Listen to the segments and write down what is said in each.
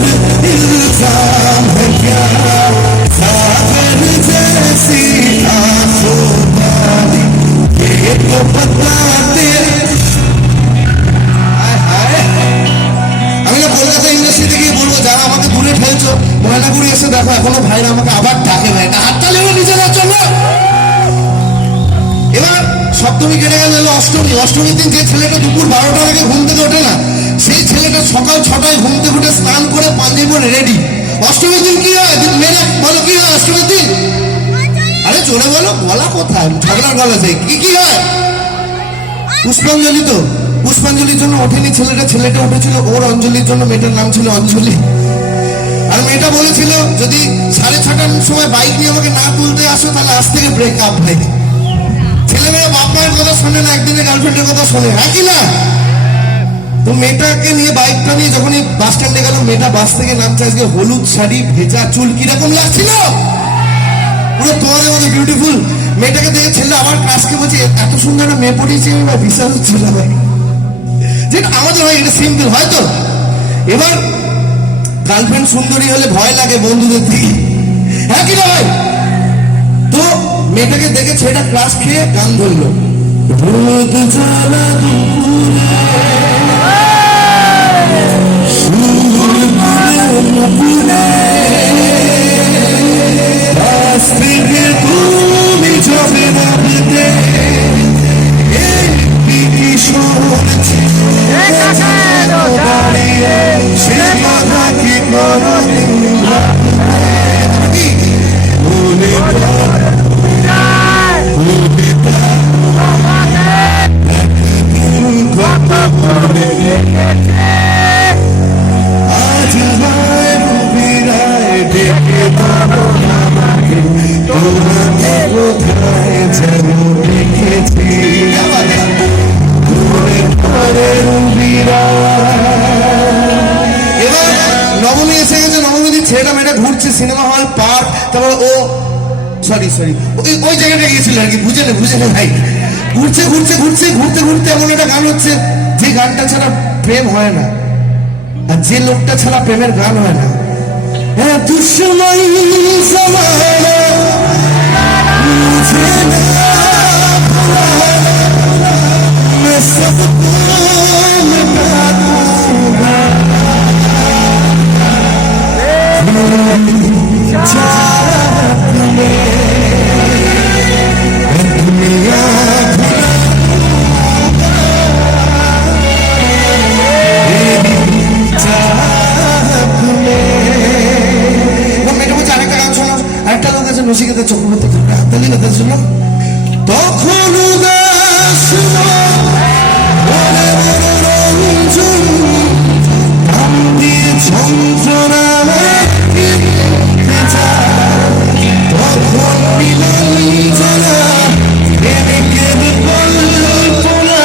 पर इल्जाम है क्या, सागर जैसी आंसू वाली ये तो बता दे। আমি না কলকাতা ইন্ডাস্ট্রিতে গিয়ে বলবো, যারা আমাকে দূরে ঠেলছো ময়নাগুড়ি এসে দেখো, এখনো ভাইরা আমাকে আবার ডাকে না, এটা হাততালি হলো নিজেদের জন্য। এবার সপ্তমী কেটে গেল, এলো অষ্টমী। অষ্টমীর দিন যে ছেলেটা দুপুর 12টার আগে ঘুম থেকে ওঠে না, সেই ছেলেটা সকাল 6টায় ঘুম থেকে উঠে স্নান করে পাঞ্জাবি পরে রেডি। অষ্টমীর দিন কি হয় মেয়েরা বলো, কি হয় অষ্টমীর দিন? আরে জোরে বলো, গলা কোথায়, ঝগড়ার গলা যায়। কি কি হয়? পুষ্পাঞ্জলি। তো পুষ্পাঞ্জলির জন্য ওঠেনি ছেলেটা, ছেলেটা উঠেছিল ওর অঞ্জলির জন্য। মেয়েটার নাম ছিল অঞ্জলি। আর মেয়েটা বলেছিল, যদি 6:30টার সময় বাইক নিয়ে আমাকে না তুলতে আসো তাহলে আজ থেকে ব্রেক আপ ভাই। ছেলেমেয়েরা বাপ মায়ের কথা শোনে না, একদিনের গার্লফ্রেন্ডের কথা শোনে, হ্যাঁ কি না? তো মেয়েটাকে নিয়ে বাইকটা নিয়ে যখনই বাস স্ট্যান্ডে গেল, মেয়েটা বাস থেকে নামছে, আজকে হলুদ শাড়ি, ভেজা চুল, কিরকম লাগছিল, পুরো তোমাদের মতো বিউটিফুল। মেয়েটাকে দেখে ছেলে আমার ক্লাসকে বলছে, এত সুন্দর একটা মেয়ে পড়িয়েছে, বিশ্বাস হচ্ছিল ভাই। যেটা আমাদের হয় এটা সিম্পল হয়তো। এবার গার্লফ্রেন্ড সুন্দরী হলে ভয় লাগে বন্ধুদের থেকে, হ্যাঁ কি না ভাই? তো মেয়েটাকে দেখে ছেলেটা ক্লাস খেয়ে গান ধরলো, রোদ জ্বালা তুমি যাবে ভাবতে সে কথা কি করো আজ ভাই রুবিরায় ডেকে তোমাকে, তোমাকে কোথায় যেন দেখেছি রুবিরায়। এবার নবমী এসে গেছে, নবমী দিন ছেলেটা মেয়েটা ঘুরছে সিনেমা হল, পার্ক, তারপর ও সরি ওই জায়গাটা গিয়েছিল আর কি, বুঝে না ভাই। ঘুরতে এমন একটা গান হচ্ছে, যে গানটা ছাড়া প্রেম হয় না, আর যে লোকটা ছাড়া প্রেমের গান হয় না। হ্যাঁ, দুশ্মন জমানা মুঝে না मैं सबको मिटा दूंगा, चाहत में दुनिया একটা লোক আছে নচিকেতা চক্রবর্তী, হাততালি কথার জন্য। তখন উদাস যন্ত্রণা তখন নিরঞ্জনা প্রেমিকের কল্পনা,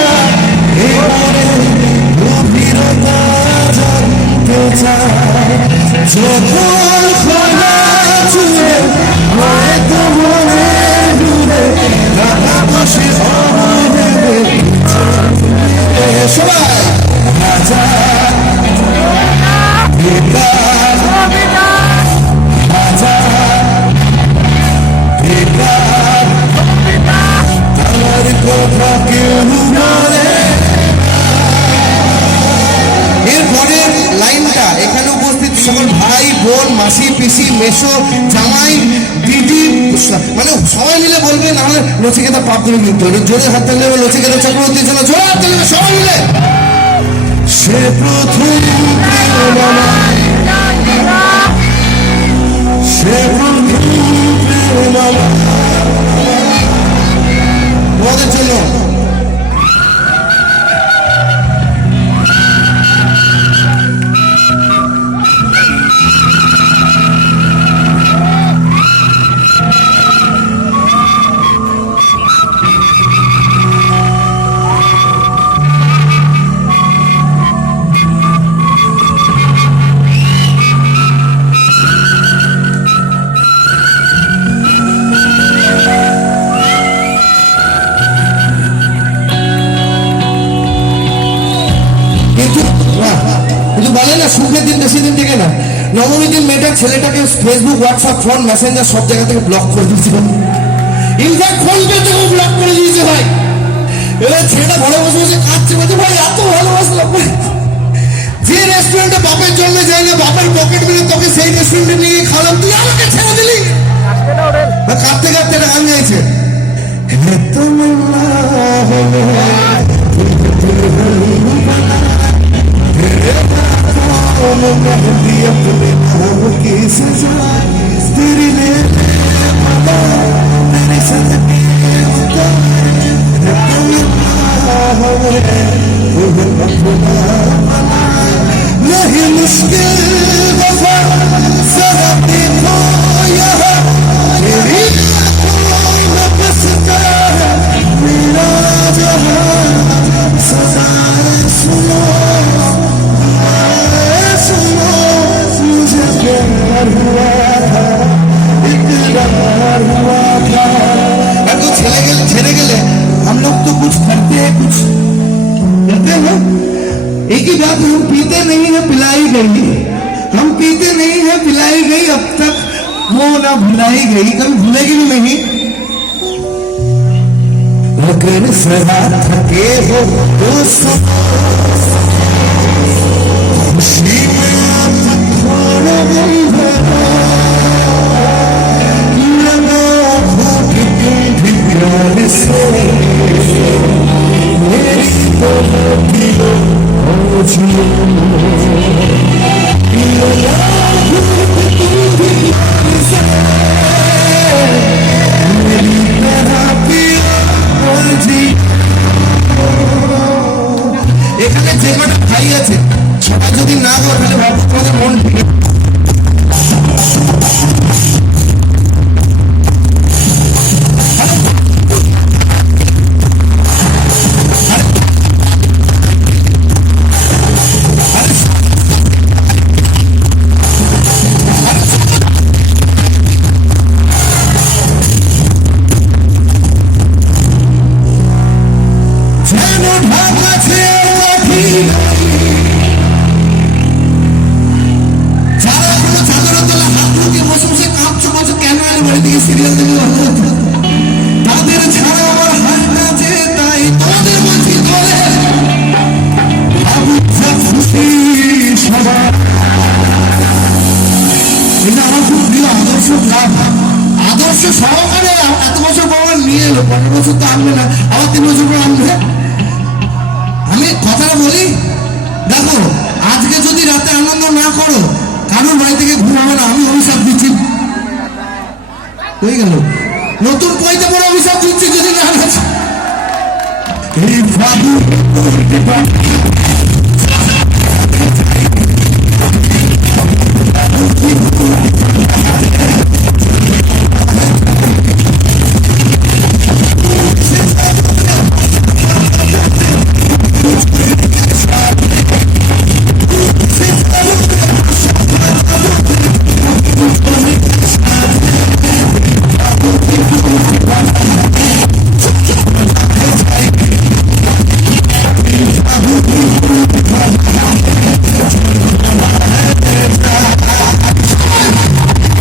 এবারে গভীরতা জানতে চায়, যখন খোলা চুলে হয়তো মনে ডুবে রাধা বসে সবাই রাজা বেকার রাজা বেকার আমার কথা কেউ বলে। এরপরের লাইনটা এখানে উপস্থিত সকল ভাই বোন, মাসি, পিসি, মেসো, জামাই, দিদি, মানে সবাই মিলে বলবে, নাহলে নচিকেতা পাপ করে মৃত্যু হবে। জোরে হাত তালে নচিকেতা চক্রবর্তীর জন্য জোরে হাত তালে সবাই মিলে। সে প্রথম সে তোমাদের জন্য দিন বেশি দিন থেকে না, নবমীর দিন মেয়েটার ছেলেটাকে ফেসবুক, হোয়াটসঅ্যাপ, ফোন, মেসেঞ্জার সব জায়গা থেকে ব্লক করে দিয়েছে। ইনফ্যাক্ট ফোন পে থেকেও ব্লক করে দিয়েছে ভাই। এবার ছেলেটা ঘরে বসে বসে কাঁদছে, বলছে ভাই এত ভালোবাসলাম, যে রেস্টুরেন্টে বাপের জন্য যায় না, বাপের পকেট মিলে তোকে সেই রেস্টুরেন্টে নিয়ে খাওয়ালাম, তুই আমাকে ছেড়ে দিলি। কাঁদতে কাঁদতে গান গাইছে, नहीं मुश्किल वफा जरा देखो यहाँ मेरी आँखों में बसता है मेरा जहाँ सदाएं सुनो मुझे प्यार हुआ था इकरार हुआ था। अगर तो छेड़े गले हम लोग तो कुछ करते हैं, कुछ करते हैं। एक ही बात, हम पीते नहीं है पिलाई गई, हम पीते नहीं है पिलाई गई, अब तक वो ना भुलाई गई, कभी भूलेगी भी नहीं। अगर सदा थके हो तो खुशी में आप खोड़ गई है, लगा कि तुम भी प्यार से मेरी तो होती हो। এখানে যে কটা ভাই আছে সবাই যদি না গো তাহলে ভাবো তোমাদের মন ঠিক সিরিয়াল দেখে তাদের ছাড়া আমার হাত না যে তাই তোমাদের মাঝে ধরে খুশি সবার। এটা আমার খুব প্রিয় আদর্শ ক্লাব, আদর্শ সহকারে এত বছর পর নিয়ে এলো, 15 বছর তো আনবে না, আবার 3 বছর পর আনবে। আমি কথাটা বলি, দেখো আজকে যদি রাতে আনন্দ না করো কারোর বাড়ি থেকে ঘুমাবে না, আমি অভিশাপ দিচ্ছি। হয়ে গেল, নতুন পয়তে বড় অভিশাপ দিচ্ছি যদি না আছে।